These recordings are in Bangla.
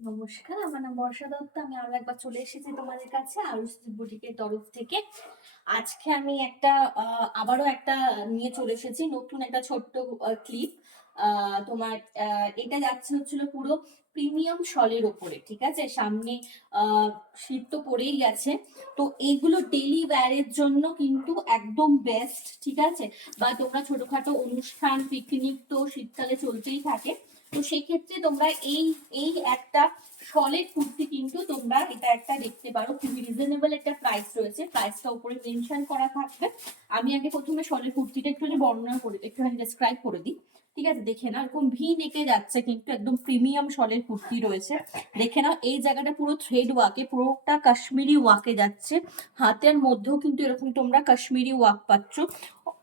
নমস্কার, আমার নাম বর্ষা দত্ত। আমি আরো একবার চলে এসেছি তোমাদের কাছে আরুষ বুটিকের তরফ থেকে। আজকে আমি আবারও একটা নিয়ে চলে এসেছি, নতুন একটা ছোট্ট ক্লিপ। তোমার এটা যাচ্ছে হচ্ছিল পুরো প্রিমিয়াম শলের ওপরে, ঠিক আছে। সামনে শীত তো পড়েই গেছে, তো এইগুলো ডেলি ওয়্যারের জন্য কিন্তু একদম বেস্ট, ঠিক আছে। বা তোমরা ছোটখাটো অনুষ্ঠান, পিকনিক তো শীতকালে চলতেই থাকে, তো সেক্ষেত্রে তোমরা এই এই একটা শলের কুর্তি কিন্তু তোমরা এটা একটা দেখতে পারো। খুবই রিজনেবল একটা প্রাইস রয়েছে, প্রাইসটা উপরে মেনশন করা থাকবে। আমি আগে প্রথমে শলের কুর্তিটা একটু বর্ণনা করে একটুখানি ডেসক্রাইব করে দিই, ঠিক আছে। দেখে নাও, এরকম ভি নেকে যাচ্ছে, কিন্তু একদম প্রিমিয়াম শলের কুর্তি রয়েছে। দেখে নাও, এই জায়গাটা পুরো থ্রেড ওয়ার্কে, পুরোটা কাশ্মীরি ওয়ার্কে যাচ্ছে। হাতের মধ্যেও কিন্তু এরকম তোমরা কাশ্মীরি ওয়ার্ক পাচ্ছ,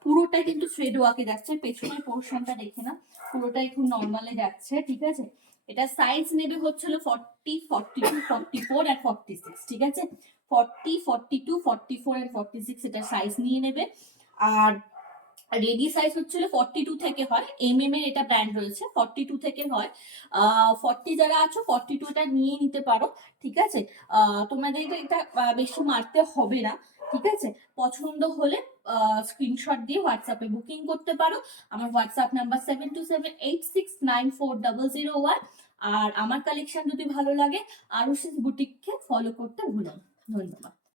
পুরোটাই কিন্তু থ্রেড ওয়ার্কে যাচ্ছে। পেছনের পোর্শনটা দেখে না, পুরোটাই খুব নর্মালে যাচ্ছে, ঠিক আছে। এটা সাইজ নেবে হচ্ছিল 40, 42, 44 আর 46, ঠিক আছে। 40, 42, 44 আর 46 এটা সাইজ নিয়ে নেবে। আর রেডি সাইজ হচ্ছিল 42 থেকে হয়, এর এটা ব্র্যান্ড রয়েছে, 42 থেকে হয়। 40 যারা আছো 42 এটা নিয়ে নিতে পারো, ঠিক আছে। তোমাদের এটা বেশি মারতে হবে না, ঠিক আছে। পছন্দ হলে স্ক্রিনশট দিয়ে হোয়াটসঅ্যাপে বুকিং করতে পারো। আমার হোয়াটসঅ্যাপ নাম্বার 7278694001। আর আমার কালেকশন যদি ভালো লাগে, আরুষিস বুটিককে ফলো করতে ভুলো না। ধন্যবাদ।